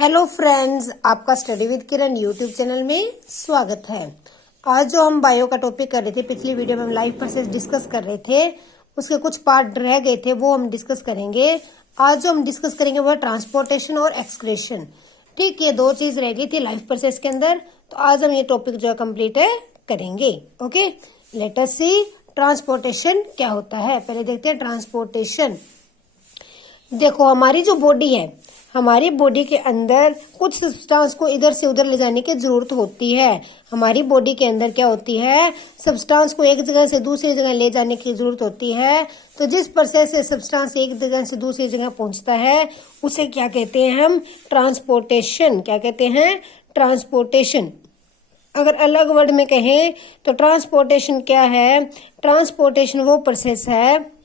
Hello friends, आपका study with Kiran YouTube channel में स्वागत है। आज जो हम बायो का टॉपिक कर रहे थे, पिछली वीडियो में हम लाइफ प्रोसेस डिस्कस कर रहे थे, उसके कुछ पार्ट रह गए थे, वो हम डिस्कस करेंगे। आज जो हम डिस्कस करेंगे वो है ट्रांसपोर्टेशन और एक्सक्रेशन। ठीक, ये दो चीज रह गई थी लाइफ प्रोसेस के अंदर, तो आज हम ये टॉपिक जो है कंप्लीट करेंगे। ओके, लेट अस सी ट्रांसपोर्टेशन क्या होता है। पहले देखते हैं ट्रांसपोर्टेशन। देखो, हमारी जो बॉडी है, हमारी बॉडी के अंदर कुछ सब्सटेंस को इधर से उधर ले जाने की जरूरत होती है। हमारी बॉडी के अंदर क्या होती है, सब्सटेंस को एक जगह से दूसरी जगह ले जाने की जरूरत होती है। तो जिस प्रोसेस से सब्सटेंस एक जगह से दूसरी जगह पहुंचता है उसे क्या कहते हैं हम, ट्रांसपोर्टेशन। क्या कहते हैं, ट्रांसपोर्टेशन। अगर अलग वर्ड में कहें तो ट्रांसपोर्टेशन क्या है, ट्रांसपोर्टेशन वो प्रोसेस है,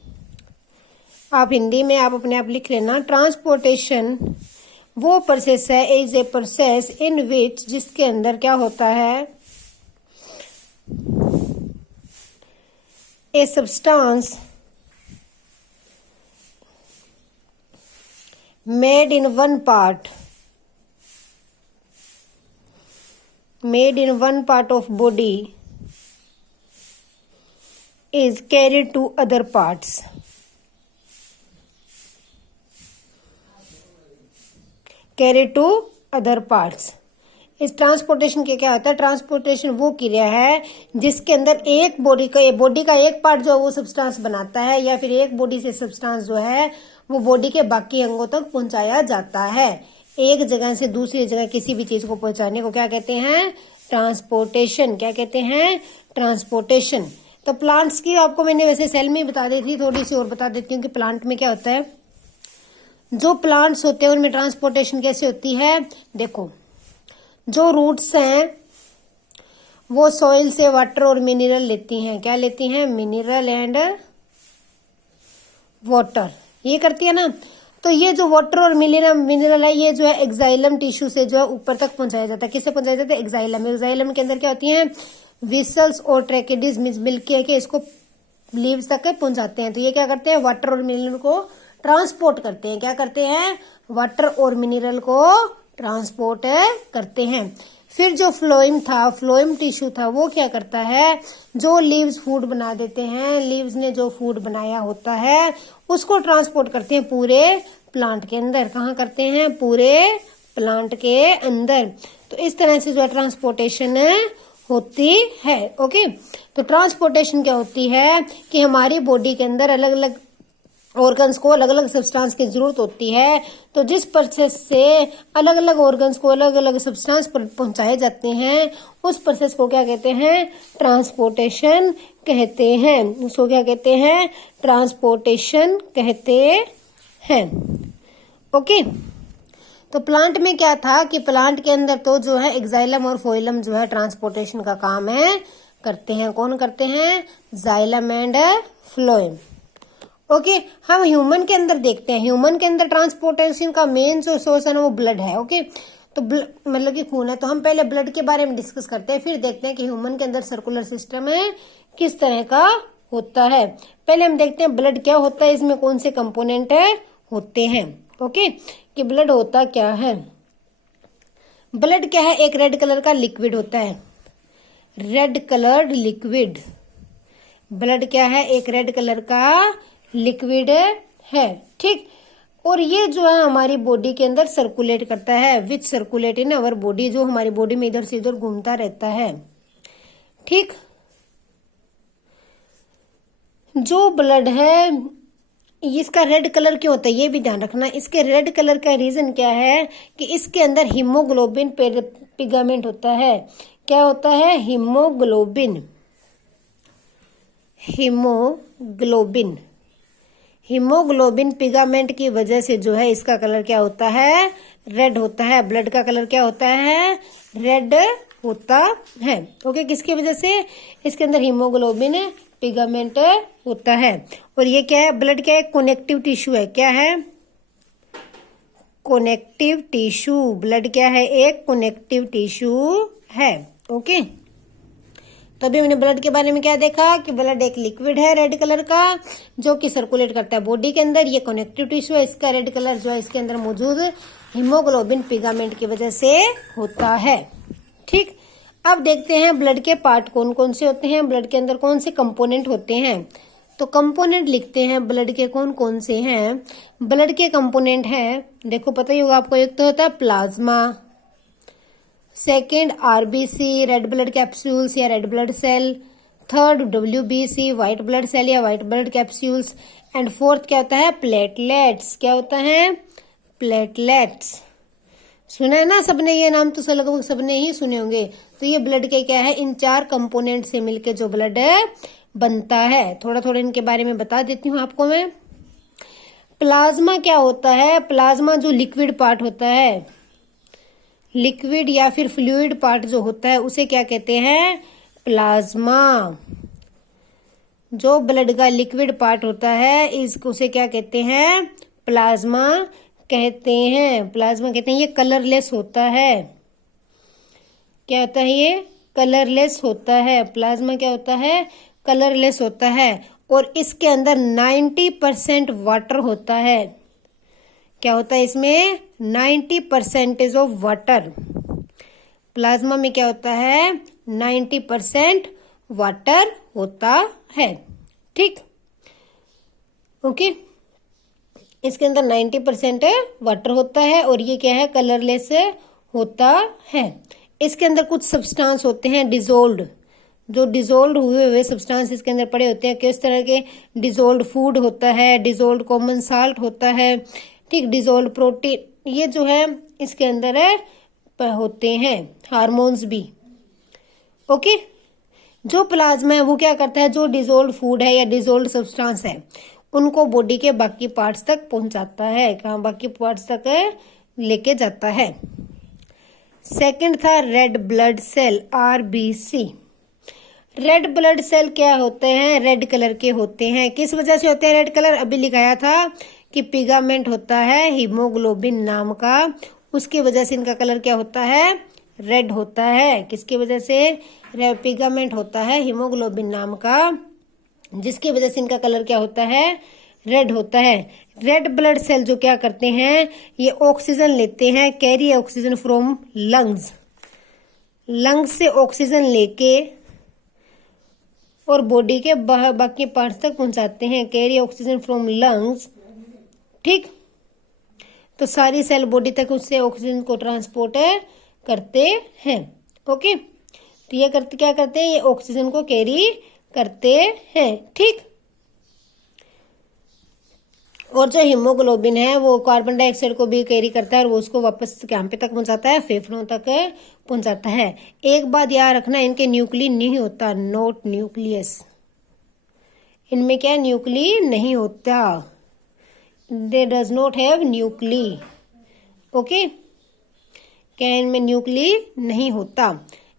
आप हिंदी में आप अपने आप लिख लेना, ट्रांसपोर्टेशन वो प्रोसेस है, इज ए प्रोसेस इन विच, जिसके अंदर क्या होता है, a substance made in one part of body is carried to other parts. Carry to other parts. इस ट्रांसपोर्टेशन के क्या होता है, ट्रांसपोर्टेशन वो क्रिया है जिसके अंदर एक बॉडी का एक पार्ट जो है वो सब्सटेंस बनाता है, या फिर एक बॉडी से सब्सटेंस जो है वो बॉडी के बाकी अंगों तक पहुंचाया जाता है। एक जगह से दूसरी जगह किसी भी चीज को पहुंचाने को क्या कहते हैं, ट्रांसपोर्टेशन। क्या कहते हैं, ट्रांसपोर्टेशन। तो प्लांट्स की आपको मैंने वैसे सेल में बता दी थी, थोड़ी सी और बता देती हूँ कि प्लांट में क्या होता है। जो प्लांट्स होते हैं उनमें ट्रांसपोर्टेशन कैसे होती है। देखो, जो रूट्स हैं वो सॉइल से वाटर और मिनरल लेती हैं। क्या लेती हैं, मिनरल एंड वाटर, ये करती है ना। तो ये जो वाटर और मिनरल है, ये जो है एक्साइलम टिश्यू से जो है ऊपर तक पहुंचाया जाता है। किससे पहुंचाया जाता है, एक्साइलम के अंदर क्या होती हैं, विसल्स और ट्रैकेडिस मिल के इसको लीव्स तक पहुंचाते हैं। तो ये क्या करते हैं, वाटर और मिनरल को ट्रांसपोर्ट करते हैं। क्या करते हैं, वाटर और मिनरल को ट्रांसपोर्ट करते हैं। फिर जो फ्लोएम टिश्यू था वो क्या करता है, जो लीव्स फूड बना देते हैं, लीव्स ने जो फूड बनाया होता है उसको ट्रांसपोर्ट करते हैं पूरे प्लांट के अंदर। कहाँ करते हैं, पूरे प्लांट के अंदर। तो इस तरह से जो है ट्रांसपोर्टेशन होती है। ओके, तो ट्रांसपोर्टेशन क्या होती है कि हमारी बॉडी के अंदर अलग अलग ऑर्गन्स को अलग अलग सब्सटेंस की जरूरत होती है। तो जिस प्रोसेस से अलग अलग ऑर्गन्स को अलग अलग सब्सटेंस पर पहुंचाए जाते हैं उस प्रोसेस को क्या कहते हैं, ट्रांसपोर्टेशन कहते हैं। उसको क्या कहते हैं, ट्रांसपोर्टेशन कहते हैं। ओके, तो प्लांट में क्या था कि प्लांट के अंदर तो जो है एक्साइलम और फोइलम जो है ट्रांसपोर्टेशन का काम करते हैं। कौन करते हैं, जाइलम एंड फ्लोएम। ओके, हम ह्यूमन के अंदर देखते हैं। ह्यूमन के अंदर ट्रांसपोर्टेशन का मेन जो सोर्स है ना वो ब्लड है। ओके, तो मतलब कि खून है। तो हम पहले ब्लड के बारे में डिस्कस करते हैं, फिर देखते हैं कि ह्यूमन के अंदर सर्कुलर सिस्टम है किस तरह का होता है। पहले हम देखते हैं ब्लड क्या होता है, इसमें कौन से कंपोनेंट होते हैं। ओके, कि ब्लड होता क्या है। ब्लड क्या है, एक रेड कलर का लिक्विड होता है, रेड कलर्ड लिक्विड। ब्लड क्या है, एक रेड कलर का लिक्विड है। ठीक, और ये जो है हमारी बॉडी के अंदर सर्कुलेट करता है, विच सर्कुलेट इन अवर बॉडी, जो हमारी बॉडी में इधर से इधर घूमता रहता है। ठीक, जो ब्लड है इसका रेड कलर क्यों होता है ये भी ध्यान रखना। इसके रेड कलर का रीजन क्या है कि इसके अंदर हीमोग्लोबिन पिगामेंट होता है। क्या होता है, हीमोग्लोबिन पिगामेंट की वजह से जो है इसका कलर क्या होता है, रेड होता है। ब्लड का कलर क्या होता है, रेड होता है। ओके, किसकी वजह से, इसके अंदर हीमोग्लोबिन पिगामेंट होता है। और ये क्या है, ब्लड क्या है, कनेक्टिव टिश्यू है। क्या है, कनेक्टिव टिश्यू। ब्लड क्या है, एक कनेक्टिव टिश्यू है। ओके, तो तो अभी हमने ब्लड के बारे में क्या देखा कि ब्लड एक लिक्विड है रेड कलर का जो कि सर्कुलेट करता है बॉडी के अंदर। ये कनेक्टिव टिश्यू है, इसका रेड कलर जो है इसके अंदर मौजूद हीमोग्लोबिन पिगामेंट की वजह से होता है। ठीक, अब देखते हैं ब्लड के पार्ट कौन कौन से होते हैं, ब्लड के अंदर कौन से कंपोनेंट होते हैं। तो कंपोनेंट लिखते हैं ब्लड के कौन कौन से हैं। ब्लड के कंपोनेंट हैं, देखो पता ही होगा आपको, एक तो होता है plasma, second RBC red blood capsules या red blood cell, third WBC white blood cell या white blood capsules, and fourth क्या होता है प्लेटलेट्स। क्या होता है प्लेटलेट्स। सुना है ना सबने ये नाम, तो लगभग सबने ही सुने होंगे। तो ये ब्लड के क्या है, इन 4 कंपोनेंट से मिलके जो ब्लड बनता है। थोड़ा थोड़ा इनके बारे में बता देती हूँ आपको मैं। प्लाज्मा क्या होता है, प्लाज्मा जो लिक्विड पार्ट होता है, लिक्विड या फिर फ्लूइड पार्ट जो होता है उसे क्या कहते हैं प्लाज्मा। जो ब्लड का लिक्विड पार्ट होता है उसे क्या कहते हैं प्लाज्मा कहते हैं। प्लाज्मा कहते हैं, ये कलरलेस होता है। क्या होता है ये कलरलेस होता है। प्लाज्मा क्या होता है कलरलेस होता है और इसके अंदर 90% वाटर होता है। क्या होता है इसमें 90% ऑफ वाटर। प्लाज्मा में क्या होता है 90% वाटर होता है। ठीक, ओके, इसके अंदर 90% वाटर होता है और ये क्या है कलरलेस होता है। इसके अंदर कुछ सब्सटेंस होते हैं डिजोल्ड, जो डिजोल्ड हुए हुए सब्सटेंस इसके अंदर पड़े होते हैं। किस तरह के डिजोल्ड फूड होता है, डिजोल्ड कॉमन साल्ट होता है, ठीक, डिजोल्ड प्रोटीन, ये जो है इसके अंदर होते हैं। हार्मोन्स भी। ओके, जो प्लाज्मा है वो क्या करता है, जो डिजोल्ड फूड है या डिजोल्ड सब्सटेंस है उनको बॉडी के बाकी पार्ट्स तक पहुंचाता है। कहाँ बाकी पार्ट्स तक लेके जाता है। सेकंड था red blood cell RBC. Red blood cell क्या होते हैं, रेड कलर के होते हैं। किस वजह से होते हैं रेड कलर, अभी लिखाया था कि पिगामेंट होता है हीमोग्लोबिन नाम का, उसकी वजह से इनका कलर क्या होता है रेड होता है। किसकी वजह से, पिगामेंट होता है हीमोग्लोबिन नाम का, जिसकी वजह से इनका कलर क्या होता है रेड होता है। रेड ब्लड सेल जो क्या करते हैं, ये ऑक्सीजन लेते हैं, carry oxygen from lungs, lungs से ऑक्सीजन लेके और बॉडी के बाकी पार्ट्स तक पहुंचाते हैं। कैरी ऑक्सीजन फ्रॉम लंग्स, ठीक, तो सारी सेल बॉडी तक उससे ऑक्सीजन को ट्रांसपोर्ट करते हैं। ओके, तो ये करते क्या करते हैं, ये ऑक्सीजन को कैरी करते हैं। ठीक, और जो हीमोग्लोबिन है वो कार्बन डाइऑक्साइड को भी कैरी करता है और वो उसको वापस कहाँ पे तक पहुंचाता है, फेफड़ों तक पहुंचाता है। एक बात याद रखना, इनके न्यूक्ली नहीं होता, नोट न्यूक्लियस, इनमें क्या न्यूक्ली नहीं होता, दे does not have nuclei. Okay, क्या इनमें न्यूक्ली नहीं होता।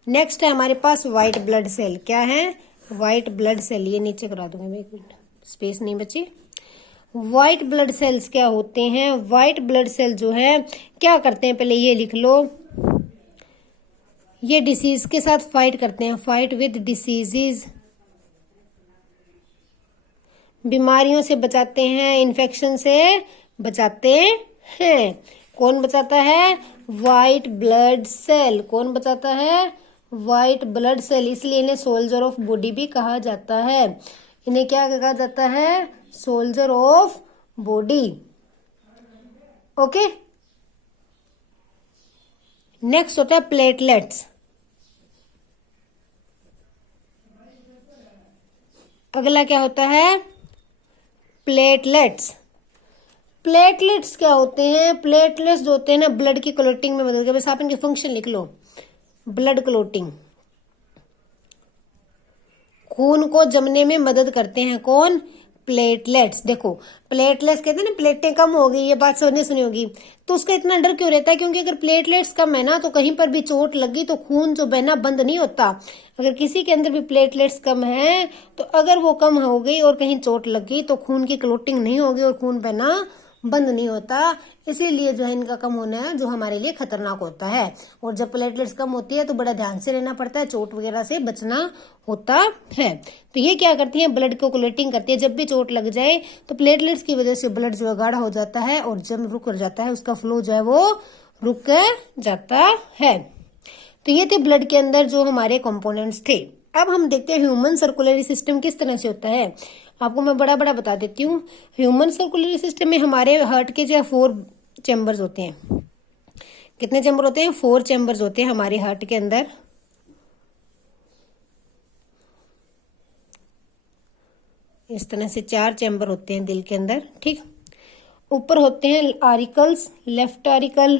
नेक्स्ट है हमारे पास व्हाइट ब्लड सेल। क्या है व्हाइट ब्लड सेल, ये नीचे करा दूंगा मैं, एक मिनट स्पेस नहीं बची। व्हाइट ब्लड सेल्स क्या होते हैं, व्हाइट ब्लड सेल जो है क्या करते हैं, पहले ये लिख लो, ये डिसीज के साथ फाइट करते हैं, फाइट विद डिसीजेज, बीमारियों से बचाते हैं, इन्फेक्शन से बचाते हैं। कौन बचाता है, व्हाइट ब्लड सेल। कौन बचाता है, व्हाइट ब्लड सेल। इसलिए इन्हें सोल्जर ऑफ बॉडी भी कहा जाता है। इन्हें क्या कहा जाता है, soldier of body. Okay, next होता है प्लेटलेट्स। अगला क्या होता है, प्लेटलेट्स। प्लेटलेट्स क्या होते हैं, प्लेटलेट्स जो होते हैं ना ब्लड की क्लोटिंग में मदद करते हैं। बस आप इनके फंक्शन लिख लो, ब्लड क्लोटिंग, खून को जमने में मदद करते हैं। कौन, प्लेटलेट्स। देखो प्लेटलेट्स कहते हैं ना, प्लेटें कम हो गई, ये बात सबने सुनी होगी। तो उसका इतना डर क्यों रहता है, क्योंकि अगर प्लेटलेट्स कम है ना तो कहीं पर भी चोट लगी तो खून जो बहना बंद नहीं होता। अगर किसी के अंदर भी प्लेटलेट्स कम है तो अगर वो कम हो गई और कहीं चोट लग गई तो खून की क्लोटिंग नहीं होगी और खून बहना बंद नहीं होता, इसीलिए जो है इनका कम होना जो हमारे लिए खतरनाक होता है। और जब प्लेटलेट्स कम होती है तो बड़ा ध्यान से रहना पड़ता है, चोट वगैरह से बचना होता है। तो ये क्या करती है, ब्लड को कोलेटिंग करती है। जब भी चोट लग जाए तो प्लेटलेट्स की वजह से ब्लड जो है गाढ़ा हो जाता है और जब रुक जाता है, उसका फ्लो जो है वो रुक जाता है। तो ये थे ब्लड के अंदर जो हमारे कंपोनेंट्स थे। अब हम देखते हैं ह्यूमन सर्कुलरी सिस्टम किस तरह से होता है। आपको मैं बड़ा बड़ा बता देती हूँ। ह्यूमन सर्कुलरी सिस्टम में हमारे हार्ट के जो 4 चैम्बर्स होते हैं। कितने चैम्बर होते हैं? 4 चैम्बर्स होते हैं हमारे हार्ट के अंदर। इस तरह से 4 चैम्बर होते हैं दिल के अंदर, ठीक। ऊपर होते हैं auricles, left auricle,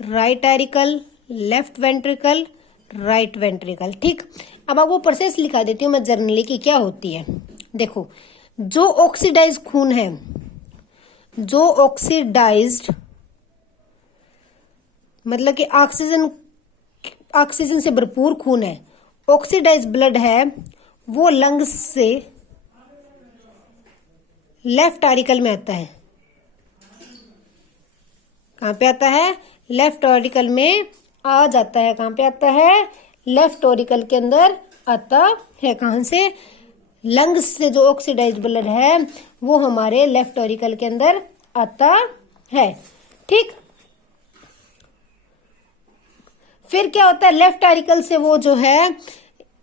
right auricle, left ventricle, right ventricle, ठीक। अब आपको प्रोसेस लिखा देती हूँ मैं जर्नली की क्या होती है। देखो, जो ऑक्सीडाइज खून है, जो ऑक्सीडाइज्ड मतलब कि ऑक्सीजन से भरपूर खून है, ऑक्सीडाइज ब्लड है, वो लंग्स से लेफ्ट आरिकल में आता है। कहां पे आता है? लेफ्ट ऑरिकल में आ जाता है। कहां पे आता है? लेफ्ट ऑरिकल के अंदर आता है। कहां से? लंग्स से जो ऑक्सीडाइज ब्लड है वो हमारे लेफ्ट ऑरिकल के अंदर आता है, ठीक। फिर क्या होता है? लेफ्ट आरिकल से वो जो है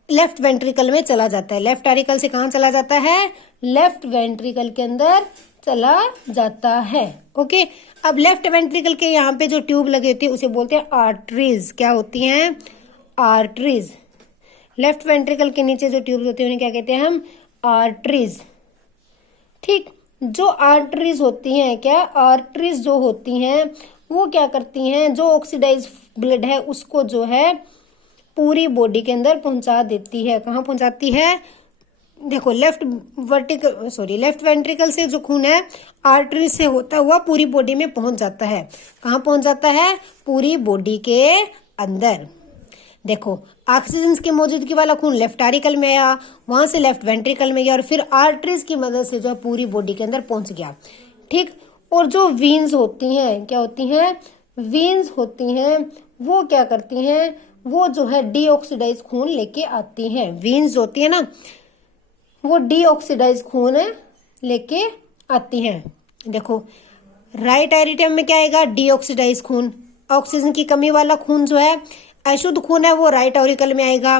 लेफ्ट वेंट्रिकल में चला जाता है। लेफ्ट आरिकल से कहां चला जाता है? लेफ्ट वेंट्रिकल के अंदर चला जाता है। ओके, अब लेफ्ट वेंट्रिकल के यहाँ पे जो ट्यूब लगी होती है उसे बोलते हैं आर्टरीज। क्या होती हैं? आर्टरीज। लेफ्ट वेंट्रिकल के नीचे जो ट्यूब होती है उन्हें क्या कहते हैं हम? आर्टरीज, ठीक। जो आर्टरीज होती हैं, क्या आर्टरीज जो होती हैं वो क्या करती हैं? जो ऑक्सीडाइज ब्लड है उसको जो है पूरी बॉडी के अंदर पहुंचा देती है। कहाँ पहुंचाती है? देखो, लेफ्ट वेंट्रिकल से जो खून है आर्टरी से होता हुआ पूरी बॉडी में पहुंच जाता है। कहाँ पहुंच जाता है? पूरी बॉडी के अंदर। देखो, ऑक्सीजन की मौजूदगी वाला खून लेफ्ट आरिकल में आया, वहां से लेफ्ट वेंट्रिकल में गया और फिर आर्टरीज की मदद से जो पूरी बॉडी के अंदर पहुंच गया, ठीक। और जो वीन्स होती हैं, क्या होती हैं? वीन्स होती हैं, वो क्या करती हैं? वो जो है डीऑक्सीडाइज खून लेके आती हैं। वीन्स होती है ना, वो डीऑक्सीडाइज खून लेके आती हैं। देखो, राइट एरिटम में क्या आएगा? डीऑक्सीडाइज खून। ऑक्सीजन की कमी वाला खून जो है, अशुद्ध खून है, वो राइट ऑरिकल में आएगा।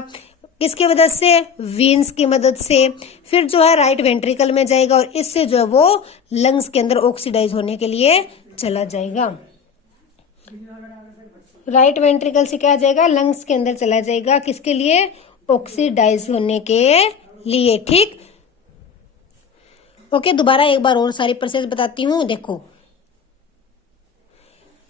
किसकी मदद से? वीन्स की मदद से। फिर जो है राइट वेंट्रिकल में जाएगा और इससे जो है वो लंग्स के अंदर ऑक्सीडाइज होने के लिए चला जाएगा। राइट वेंट्रिकल से क्या जाएगा? लंग्स के अंदर चला जाएगा। किसके लिए? ऑक्सीडाइज होने के लिए, ठीक। ओके, दोबारा एक बार और सारी प्रोसेस बताती हूँ। देखो,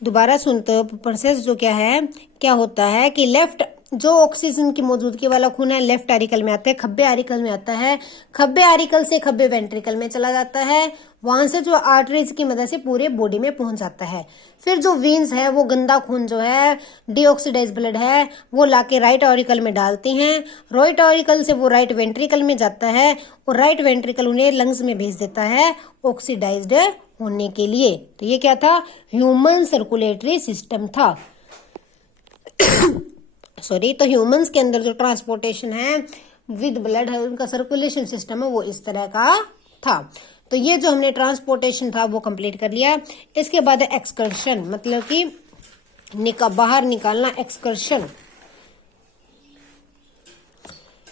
दोबारा सुनते हो प्रोसेस जो क्या है, क्या होता है कि लेफ्ट जो ऑक्सीजन की मौजूदगी वाला खून है लेफ्ट आरिकल में आता है, खब्बे आरिकल में आता है, खब्बे आरिकल से खब्बे वेंट्रिकल में चला जाता है, वहां से जो आर्टरीज की मदद से पूरे बॉडी में पहुंच जाता है। फिर जो वीन्स है, वो गंदा खून जो है, डीऑक्सीडाइज ब्लड है, वो लाके राइट ऑरिकल में डालती हैं। राइट ऑरिकल से वो राइट वेंट्रिकल में जाता है और राइट वेंट्रिकल उन्हें लंग्स में भेज देता है ऑक्सीडाइज्ड होने के लिए। तो ये क्या था? ह्यूमन सर्कुलेटरी सिस्टम था। सॉरी, तो ह्यूमंस के अंदर जो ट्रांसपोर्टेशन है विद ब्लड है, उनका सर्कुलेशन सिस्टम है, वो इस तरह का था। तो ये जो हमने ट्रांसपोर्टेशन था वो कंप्लीट कर लिया। इसके बाद एक्सकर्शन, मतलब कि बाहर निकालना, एक्सकर्शन।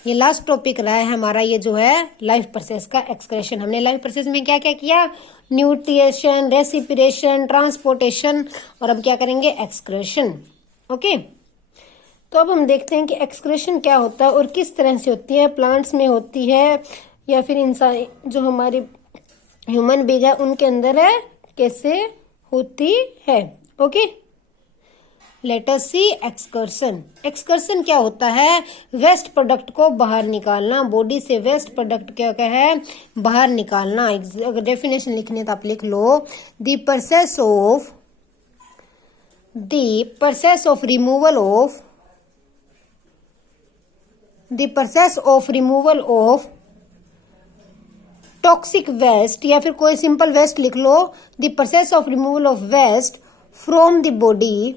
ये लास्ट टॉपिक रहा है हमारा, ये जो है लाइफ प्रोसेस का एक्सक्रेशन। हमने लाइफ प्रोसेस में क्या क्या किया? न्यूट्रिएशन, रेसिपिरेशन, ट्रांसपोर्टेशन, और अब क्या करेंगे? एक्सक्रेशन। ओके, तो अब हम देखते हैं कि एक्सक्रेशन क्या होता है और किस तरह से होती है। प्लांट्स में होती है या फिर इंसान जो हमारे ह्यूमन बींग है उनके अंदर है, कैसे होती है। ओके, लेट अस सी एक्सकर्शन। एक्सकर्शन क्या होता है? वेस्ट प्रोडक्ट को बाहर निकालना। बॉडी से वेस्ट प्रोडक्ट क्या क्या है? बाहर निकालना। अगर डेफिनेशन लिखनी है तो आप लिख लो, the process of removal of toxic waste या फिर कोई सिंपल वेस्ट लिख लो, the process of removal of waste from the body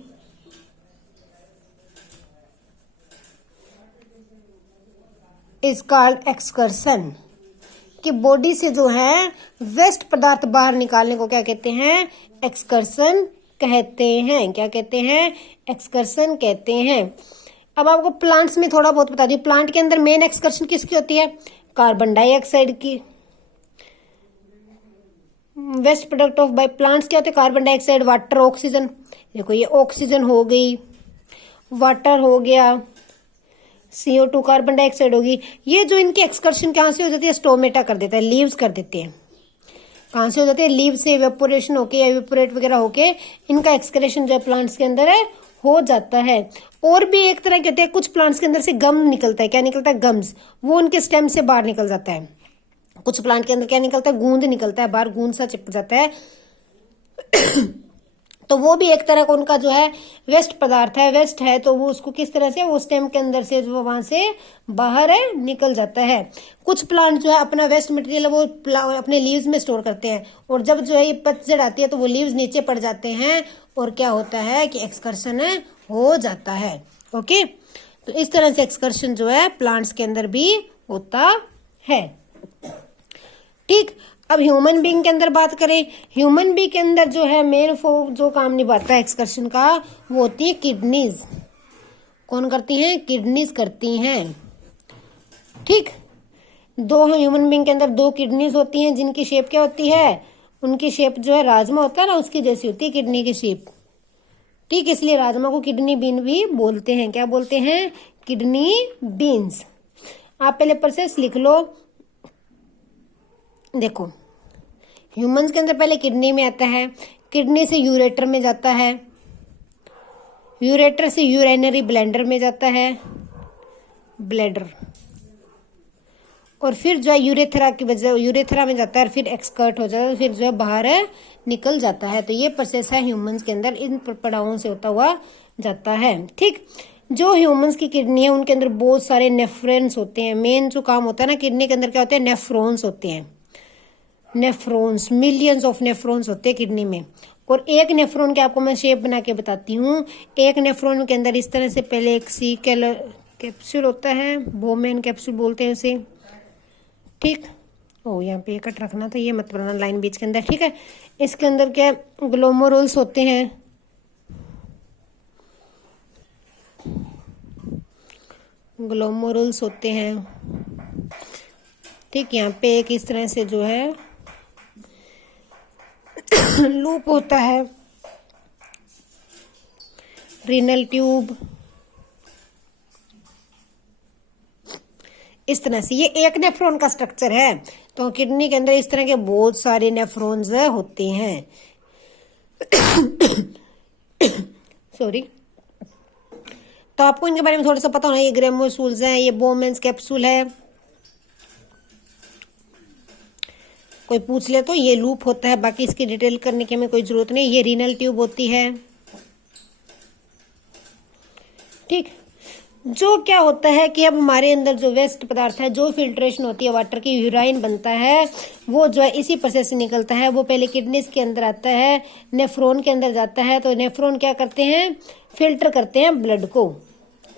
is called excretion. कि बॉडी से जो है वेस्ट पदार्थ बाहर निकालने को क्या कहते हैं? एक्सकर्सन कहते हैं। क्या कहते हैं? एक्सकर्सन कहते हैं। अब आपको प्लांट्स में थोड़ा बहुत बता दूं, प्लांट के अंदर मेन एक्सकर्शन किसकी होती है? कार्बन डाइऑक्साइड की। Waste product of by plants क्या होते हैं? Carbon dioxide, water, oxygen. देखो ये ऑक्सीजन हो गई, वाटर हो गया, CO2 कार्बन डाइऑक्साइड होगी। ये जो इनकी एक्सकर्शन कहाँ से हो जाती है? स्टोमेटा कर देता है, लीव्स कर देते हैं। कहाँ से हो जाती है? लीव से इवेपोरेशन होके या इवेपोरेट वगैरह होके इनका एक्सक्रेशन जो है प्लांट्स के अंदर है हो जाता है। और भी एक तरह के होते हैं, कुछ प्लांट्स के अंदर से गम निकलता है। क्या निकलता है? गम्स। वो उनके स्टेम से बाहर निकल जाता है। कुछ प्लांट के अंदर क्या निकलता है? गूंद निकलता है बाहर, गूंद सा चिपक जाता है। तो वो भी एक तरह का उनका जो है वेस्ट पदार्थ है, वेस्ट है। तो वो उसको किस तरह से वो स्टेम के अंदर से जो वहां से बाहर है निकल जाता है। कुछ प्लांट जो है अपना वेस्ट मटेरियल वो अपने लीव्स में स्टोर करते हैं, और जब जो है ये पतझड़ आती है तो वो लीव्स नीचे पड़ जाते हैं और क्या होता है कि एक्सकर्शन हो जाता है। ओके, तो इस तरह से एक्सकर्शन जो है प्लांट्स के अंदर भी होता है। ठीक, अब ह्यूमन बीइंग के अंदर बात करें, ह्यूमन बीइंग के अंदर जो है मेन जो काम निभाता है एक्सकर्शन का वो होती है किडनीज। कौन करती हैं? किडनीज करती हैं। ठीक, दो ह्यूमन बीइंग के अंदर 2 किडनीज होती हैं जिनकी शेप क्या होती है? उनकी शेप जो है राजमा होता है ना, उसकी जैसी होती है किडनी की शेप। ठीक, इसलिए राजमा को किडनी बीन भी बोलते हैं। क्या बोलते हैं? Kidney beans. आप पहले प्रोसेस लिख लो। देखो, ह्यूमंस के अंदर पहले किडनी में आता है, किडनी से यूरेटर में जाता है, यूरेटर से यूरिनरी ब्लैंडर में जाता है, ब्लैडर, और फिर जो है यूरेथ्रा की वजह यूरेथ्रा में जाता है और फिर एक्सकर्ट हो जाता है, फिर जो है बाहर निकल जाता है। तो ये प्रोसेस है ह्यूमंस के अंदर, इन पड़ावों से होता हुआ जाता है। ठीक, जो ह्यूमंस की किडनी है उनके अंदर बहुत सारे नेफ्रॉन्स होते हैं। मेन जो काम होता है ना किडनी के अंदर क्या होते हैं? नेफ्रॉन्स होते हैं। नेफ्रॉन्स, मिलियंस ऑफ नेफ्रॉन्स होते हैं किडनी में। और एक नेफ्रॉन के आपको मैं शेप बना के बताती हूँ। एक नेफ्रॉन के अंदर इस तरह से पहले एक सी कैप्सूल होता है, बोमेन कैप्सूल बोलते हैं उसे। ठीक, ओ यहाँ पे कट रखना था, ये मत बनाना लाइन बीच के अंदर। ठीक है, इसके अंदर क्या ग्लोमेरुल्स होते हैं। ग्लोमेरुल्स होते हैं। ठीक, यहाँ पे एक इस तरह से जो है लूप होता है, रीनल ट्यूब। इस तरह से ये एक नेफ्रॉन का स्ट्रक्चर है। तो किडनी के अंदर इस तरह के बहुत सारे नेफ्रॉन्स होते हैं। सॉरी, तो आपको इनके बारे में थोड़ा सा पता होना। ये ग्रेमोसूल्स हैं, ये बोमेन्स कैप्सूल है। कोई पूछ ले तो ये लूप होता है, बाकी इसकी डिटेल करने की हमें कोई जरूरत नहीं। ये रीनल ट्यूब होती है। ठीक, जो क्या होता है कि अब हमारे अंदर जो वेस्ट पदार्थ है, जो फिल्ट्रेशन होती है वाटर की, यूराइन बनता है, वो जो है इसी प्रोसेस से निकलता है। वो पहले किडनीज के अंदर आता है, नेफ्रॉन के अंदर जाता है। तो नेफ्रॉन क्या करते हैं? फिल्टर करते हैं ब्लड को।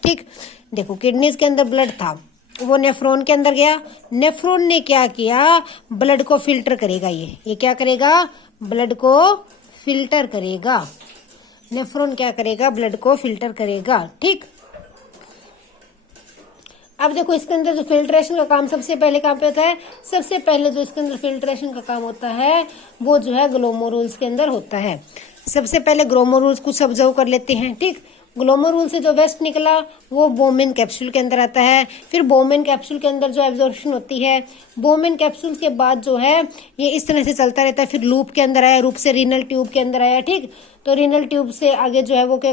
ठीक, देखो किडनीज के अंदर ब्लड था, वो नेफ्रॉन के अंदर गया। नेफ्रॉन ने क्या किया? ब्लड को फिल्टर करेगा। ये क्या करेगा? ब्लड को फिल्टर करेगा। नेफ्रॉन क्या करेगा? ब्लड को फिल्टर करेगा। ठीक, अब देखो इसके अंदर जो फिल्ट्रेशन का काम सबसे पहले कहाँ पे होता है? सबसे पहले जो इसके अंदर फिल्ट्रेशन का काम होता है वो जो है ग्लोमेरुल्स के अंदर होता है। सबसे पहले ग्लोमेरुल्स कुछ ऑब्जर्व कर लेते हैं। ठीक, ग्लोमेरुल से जो वेस्ट निकला वो बोमेन कैप्सूल के अंदर आता है। फिर बोमेन कैप्सूल के अंदर जो एब्जॉर्प्शन होती है, बोमेन कैप्सूल के बाद जो है ये इस तरह से चलता रहता है। फिर लूप के अंदर आया, लूप से रीनल ट्यूब के अंदर आया। ठीक, तो रीनल ट्यूब से आगे जो है वो क्या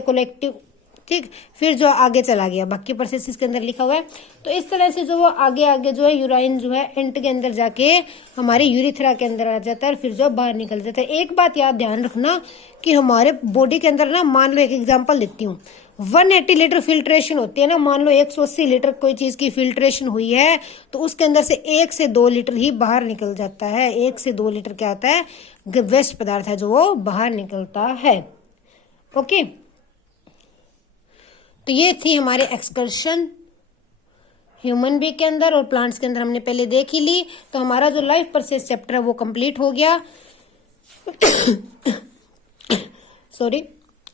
ठीक। फिर जो आगे चला गया, बाकी प्रोसेस इसके अंदर लिखा हुआ है। तो इस तरह से जो वो आगे आगे जो है यूराइन जो है एंट के अंदर जाके हमारे यूरिथ्रा के अंदर आ जाता है और फिर जो बाहर निकल जाता है। एक बात याद ध्यान रखना कि हमारे बॉडी के अंदर ना, मान लो एक एग्जांपल देती हूँ, 180 लीटर फिल्ट्रेशन होती है ना, मान लो 180 लीटर कोई चीज की फिल्ट्रेशन हुई है तो उसके अंदर से 1 से 2 लीटर ही बाहर निकल जाता है। 1 से 2 लीटर क्या आता है, वेस्ट पदार्थ है जो वो बाहर निकलता है। ओके, तो ये थी हमारे एक्सकर्शन ह्यूमन बींग के अंदर और प्लांट्स के अंदर हमने पहले देख ही ली। तो हमारा जो लाइफ प्रोसेस चैप्टर है वो कंप्लीट हो गया। सॉरी,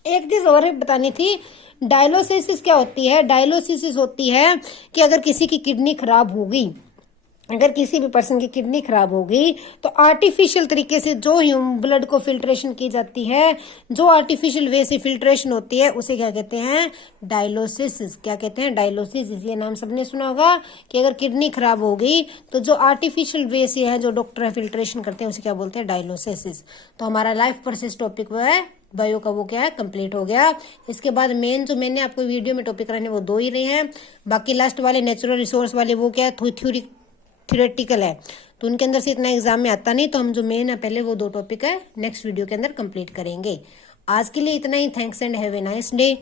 एक चीज और बतानी थी, डायलिसिस क्या होती है। डायलिसिस होती है कि अगर किसी की किडनी खराब हो गई, अगर किसी भी पर्सन की किडनी खराब हो गई तो आर्टिफिशियल तरीके से जो ब्लड को फिल्ट्रेशन की जाती है, जो आर्टिफिशियल वे से फिल्ट्रेशन होती है, उसे क्या कहते हैं, डायलिसिस। क्या कहते हैं, डायलिसिस। ये नाम सबने सुना होगा कि अगर किडनी खराब हो गई तो जो आर्टिफिशियल वे से है, जो डॉक्टर फिल्ट्रेशन करते हैं, उसे क्या बोलते हैं, डायलिसिस। तो हमारा लाइफ प्रोसेस टॉपिक वो है बायो का, वो क्या है, कंप्लीट हो गया। इसके बाद मेन जो मैंने आपको वीडियो में टॉपिक कराने वो 2 ही रहे हैं, बाकी लास्ट वाले नेचुरल रिसोर्स वाले वो क्या है, थ्योरेटिकल है, तो उनके अंदर से इतना एग्जाम में आता नहीं। तो हम जो मेन है पहले वो 2 टॉपिक है नेक्स्ट वीडियो के अंदर कंप्लीट करेंगे। आज के लिए इतना ही। Thanks and have a nice day.